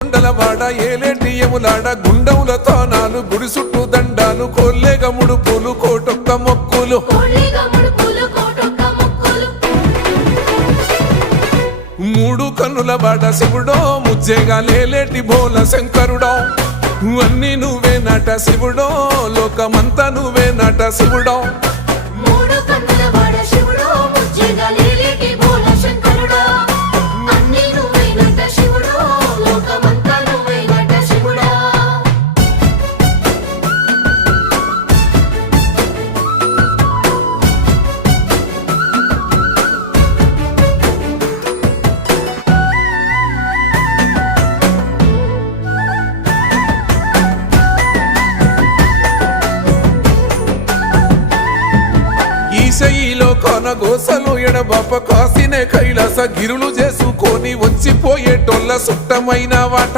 కొండలవాడ ఏలేటి యములాడ గుండముల తానాలు గుడి చుట్టూ దండాలు కోల్లేగ ముడుపులు కోటొక్క మొక్కులు మూడు కన్నుల వాడ శివుడో ముజ్జేగా లేలేటి బోల శంకరుడో అన్ని నువ్వే నట శివుడో లోకమంతా నువ్వే నట శివుడో ఈశయిలో కొనగోసలు ఎడబాప కాసినే కైలాస గిరులు చేసుకొని వచ్చిపోయేటోళ్ళ సుట్టమైన వాట